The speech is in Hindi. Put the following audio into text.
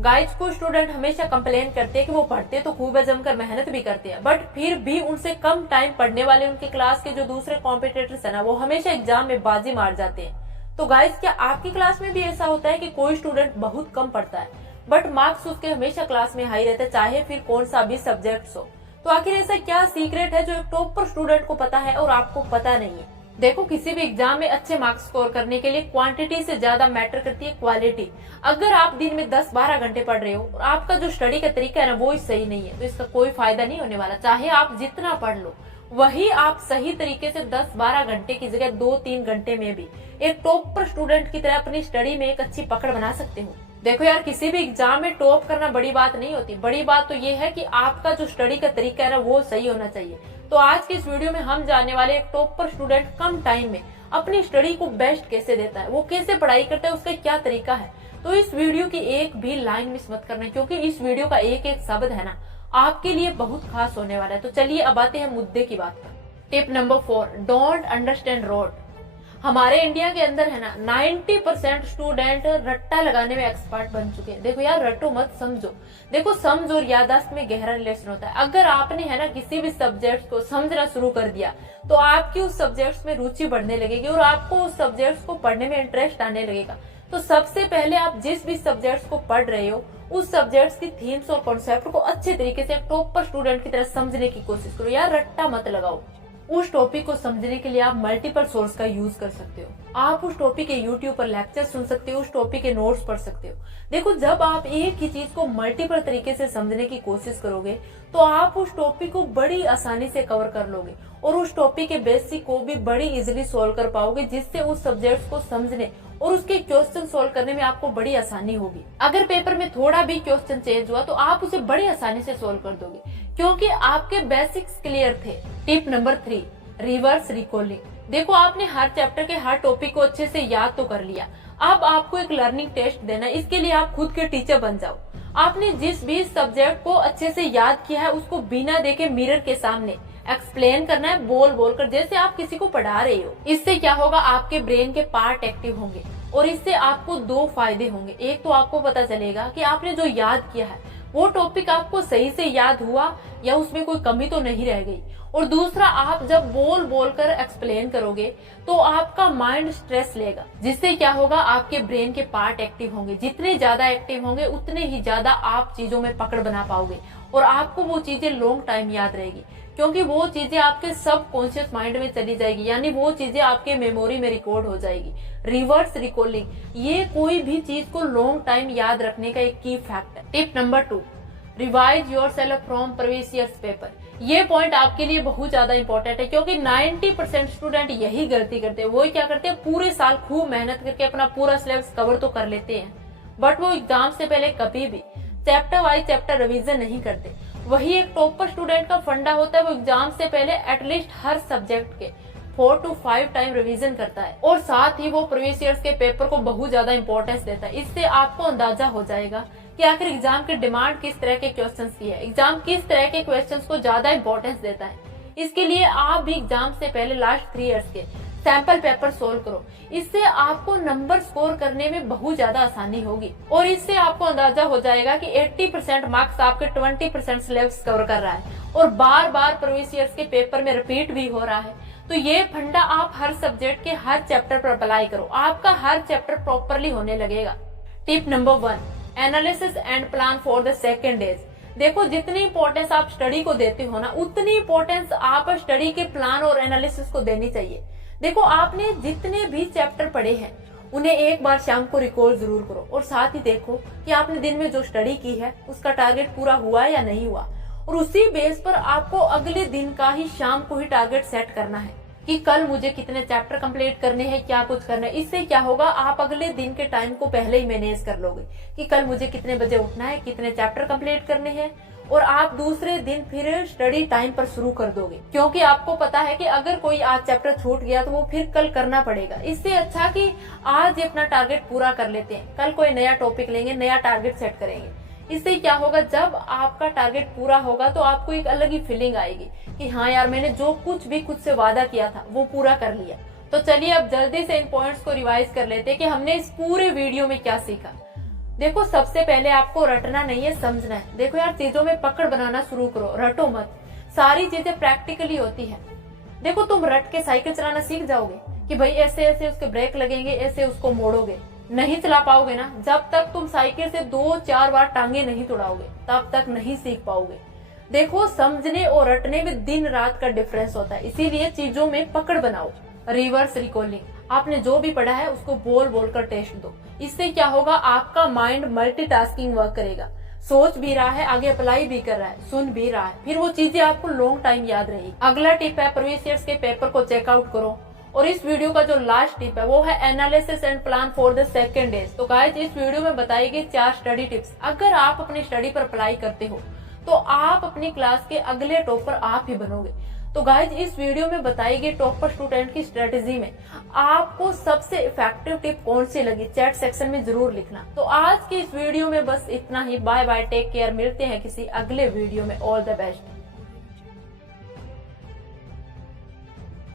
गाइज कुछ स्टूडेंट हमेशा कंप्लेन करते हैं कि वो पढ़ते तो खूब है, जमकर मेहनत भी करते हैं, बट फिर भी उनसे कम टाइम पढ़ने वाले उनके क्लास के जो दूसरे कॉम्पिटिटर्स है ना, वो हमेशा एग्जाम में बाजी मार जाते हैं। तो गाइज क्या आपकी क्लास में भी ऐसा होता है कि कोई स्टूडेंट बहुत कम पढ़ता है बट मार्क्स उसके हमेशा क्लास में हाई रहते हैं, चाहे फिर कौन सा भी सब्जेक्ट हो? तो आखिर ऐसा क्या सीक्रेट है जो एक टॉपर स्टूडेंट को पता है और आपको पता नहीं है? देखो, किसी भी एग्जाम में अच्छे मार्क्स स्कोर करने के लिए क्वांटिटी से ज्यादा मैटर करती है क्वालिटी। अगर आप दिन में 10-12 घंटे पढ़ रहे हो और आपका जो स्टडी का तरीका है ना वो ही सही नहीं है, तो इसका कोई फायदा नहीं होने वाला। चाहे आप जितना पढ़ लो, वही आप सही तरीके से 10-12 घंटे की जगह 2-3 घंटे में भी एक टॉपर स्टूडेंट की तरह अपनी स्टडी में एक अच्छी पकड़ बना सकते हो। देखो यार, किसी भी एग्जाम में टॉप करना बड़ी बात नहीं होती, बड़ी बात तो ये है कि आपका जो स्टडी का तरीका है ना वो सही होना चाहिए। तो आज की इस वीडियो में हम जानने वाले एक टॉपर स्टूडेंट कम टाइम में अपनी स्टडी को बेस्ट कैसे देता है, वो कैसे पढ़ाई करता है, उसका क्या तरीका है। तो इस वीडियो की एक भी लाइन मिस मत करना, क्योंकि इस वीडियो का एक एक शब्द है ना आपके लिए बहुत खास होने वाला है। तो चलिए अब आते हैं मुद्दे की बात पर। Tip number 4, don't understand road. हमारे इंडिया के अंदर है ना 90% स्टूडेंट रट्टा लगाने में एक्सपर्ट बन चुके हैं। देखो यार, रट्टो मत, समझो। देखो, समझ और याददाश्त में गहरा रिलेशन होता है। अगर आपने है ना किसी भी सब्जेक्ट को समझना शुरू कर दिया तो आपकी उस सब्जेक्ट्स में रुचि बढ़ने लगेगी और आपको उस सब्जेक्ट्स को पढ़ने में इंटरेस्ट आने लगेगा। तो सबसे पहले आप जिस भी सब्जेक्ट्स को पढ़ रहे हो उस सब्जेक्ट्स की थीम्स और कॉन्सेप्ट को अच्छे तरीके से टॉपर स्टूडेंट की तरह समझने की कोशिश करो। यार रट्टा मत लगाओ। उस टॉपिक को समझने के लिए आप मल्टीपल सोर्स का यूज कर सकते हो। आप उस टॉपिक के यूट्यूब पर लेक्चर सुन सकते हो, उस टॉपिक के नोट्स पढ़ सकते हो। देखो, जब आप एक ही चीज को मल्टीपल तरीके से समझने की कोशिश करोगे तो आप उस टॉपिक को बड़ी आसानी से कवर कर लोगे और उस टॉपिक के बेसिक को भी बड़ी इजिली सोल्व कर पाओगे, जिससे उस सब्जेक्ट को समझने और उसके क्वेश्चन सोल्व करने में आपको बड़ी आसानी होगी। अगर पेपर में थोड़ा भी क्वेश्चन चेंज हुआ तो आप उसे बड़ी आसानी से सोल्व कर दोगे, क्योंकि आपके बेसिक्स क्लियर थे। Tip number 3, reverse recalling. देखो, आपने हर चैप्टर के हर टॉपिक को अच्छे से याद तो कर लिया, अब आपको एक लर्निंग टेस्ट देना है। इसके लिए आप खुद के टीचर बन जाओ। आपने जिस भी सब्जेक्ट को अच्छे से याद किया है उसको बिना देखे मिरर के सामने एक्सप्लेन करना है, बोल बोल कर, जैसे आप किसी को पढ़ा रहे हो। इससे क्या होगा, आपके ब्रेन के पार्ट एक्टिव होंगे और इससे आपको 2 फायदे होंगे। एक तो आपको पता चलेगा कि आपने जो याद किया है वो टॉपिक आपको सही से याद हुआ या उसमें कोई कमी तो नहीं रह गई, और दूसरा, आप जब बोल बोल कर एक्सप्लेन करोगे तो आपका माइंड स्ट्रेस लेगा, जिससे क्या होगा, आपके ब्रेन के पार्ट एक्टिव होंगे। जितने ज्यादा एक्टिव होंगे उतने ही ज्यादा आप चीजों में पकड़ बना पाओगे और आपको वो चीजें लॉन्ग टाइम याद रहेगी, क्योंकि वो चीजें आपके सब कॉन्शियस माइंड में चली जाएगी, यानी वो चीजें आपके मेमोरी में रिकॉर्ड हो जाएगी। रिवर्स रिकॉलिंग, ये कोई भी चीज को लॉन्ग टाइम याद रखने का एक की फैक्ट है। Tip number 2, revise yourself from previous years paper. ये पॉइंट आपके लिए बहुत ज्यादा इंपॉर्टेंट है, क्योंकि 90% स्टूडेंट यही गलती करते हैं। वो क्या करते हैं, पूरे साल खूब मेहनत करके अपना पूरा सिलेबस कवर तो कर लेते हैं, बट वो एग्जाम से पहले कभी भी चैप्टर वाइज चैप्टर रिवीजन नहीं करते। वही एक टॉपर स्टूडेंट का फंडा होता है, वो एग्जाम से पहले एटलीस्ट हर सब्जेक्ट के 4 to 5 टाइम रिवीजन करता है और साथ ही वो प्रीवियस ईयर्स के पेपर को बहुत ज्यादा इंपॉर्टेंस देता है। इससे आपको अंदाजा हो जाएगा कि आखिर एग्जाम की डिमांड किस तरह के क्वेश्चंस की है, एग्जाम किस तरह के क्वेश्चंस को ज्यादा इंपॉर्टेंस देता है। इसके लिए आप भी एग्जाम से पहले लास्ट 3 इयर्स के सैंपल पेपर सोल्व करो। इससे आपको नंबर स्कोर करने में बहुत ज्यादा आसानी होगी और इससे आपको अंदाजा हो जाएगा कि 80% मार्क्स आपके 20% सिलेबस कवर कर रहा है और बार बार प्रीवियस ईयर्स के पेपर में रिपीट भी हो रहा है। तो ये फंडा आप हर सब्जेक्ट के हर चैप्टर पर अप्लाई करो, आपका हर चैप्टर प्रॉपरली होने लगेगा। Tip number 1, analysis and plan for the second days. देखो, जितनी इंपॉर्टेंस आप स्टडी को देते हो ना, उतनी इंपॉर्टेंस आप स्टडी के प्लान और एनालिसिस को देनी चाहिए। देखो, आपने जितने भी चैप्टर पढ़े हैं उन्हें एक बार शाम को रिकॉल जरूर करो और साथ ही देखो कि आपने दिन में जो स्टडी की है उसका टारगेट पूरा हुआ या नहीं हुआ, और उसी बेस पर आपको अगले दिन का ही शाम को ही टारगेट सेट करना है कि कल मुझे कितने चैप्टर कंप्लीट करने हैं, क्या कुछ करना है। इससे क्या होगा, आप अगले दिन के टाइम को पहले ही मैनेज कर लोगे कि कल मुझे कितने बजे उठना है, कितने चैप्टर कंप्लीट करने हैं, और आप दूसरे दिन फिर स्टडी टाइम पर शुरू कर दोगे, क्योंकि आपको पता है कि अगर कोई आज चैप्टर छूट गया तो वो फिर कल करना पड़ेगा। इससे अच्छा कि आज ही अपना टारगेट पूरा कर लेते हैं, कल कोई नया टॉपिक लेंगे, नया टारगेट सेट करेंगे। इससे क्या होगा, जब आपका टारगेट पूरा होगा तो आपको एक अलग ही फीलिंग आएगी कि हाँ यार, मैंने जो कुछ भी खुद से वादा किया था वो पूरा कर लिया। तो चलिए अब जल्दी से इन पॉइंट्स को रिवाइज कर लेते हैं कि हमने इस पूरे वीडियो में क्या सीखा। देखो सबसे पहले आपको रटना नहीं है, समझना है। देखो यार, चीजों में पकड़ बनाना शुरू करो, रटो मत। सारी चीजें प्रैक्टिकली होती है। देखो तुम रट के साइकिल चलाना सीख जाओगे कि भाई ऐसे ऐसे उसके ब्रेक लगेंगे, ऐसे उसको मोड़ोगे, नहीं चला पाओगे ना। जब तक तुम साइकिल से 2-4 बार टांगे नहीं तुड़ाओगे तब तक नहीं सीख पाओगे। देखो समझने और रटने में दिन रात का डिफरेंस होता है, इसीलिए चीजों में पकड़ बनाओ। रिवर्स रिकॉलिंग, आपने जो भी पढ़ा है उसको बोल बोल कर टेस्ट दो। इससे क्या होगा, आपका माइंड मल्टीटास्किंग वर्क करेगा, सोच भी रहा है, आगे अप्लाई भी कर रहा है, सुन भी रहा है, फिर वो चीजें आपको लॉन्ग टाइम याद रहेगी। अगला टिप है, प्रीवियस ईयर्स के पेपर को चेकआउट करो। और इस वीडियो का जो लास्ट टिप है वो है analysis and plan for the second days. तो गाइस, इस वीडियो में बताई गई 4 स्टडी टिप्स अगर आप अपनी स्टडी पर अप्लाई करते हो तो आप अपनी क्लास के अगले टॉपर आप ही बनोगे। तो गाइज, इस वीडियो में बताई गई टॉपर स्टूडेंट की स्ट्रेटेजी में आपको सबसे इफेक्टिव टिप कौन सी लगी, चैट सेक्शन में जरूर लिखना। तो आज की इस वीडियो में बस इतना ही। बाय बाय, टेक केयर, मिलते हैं किसी अगले वीडियो में। All the best.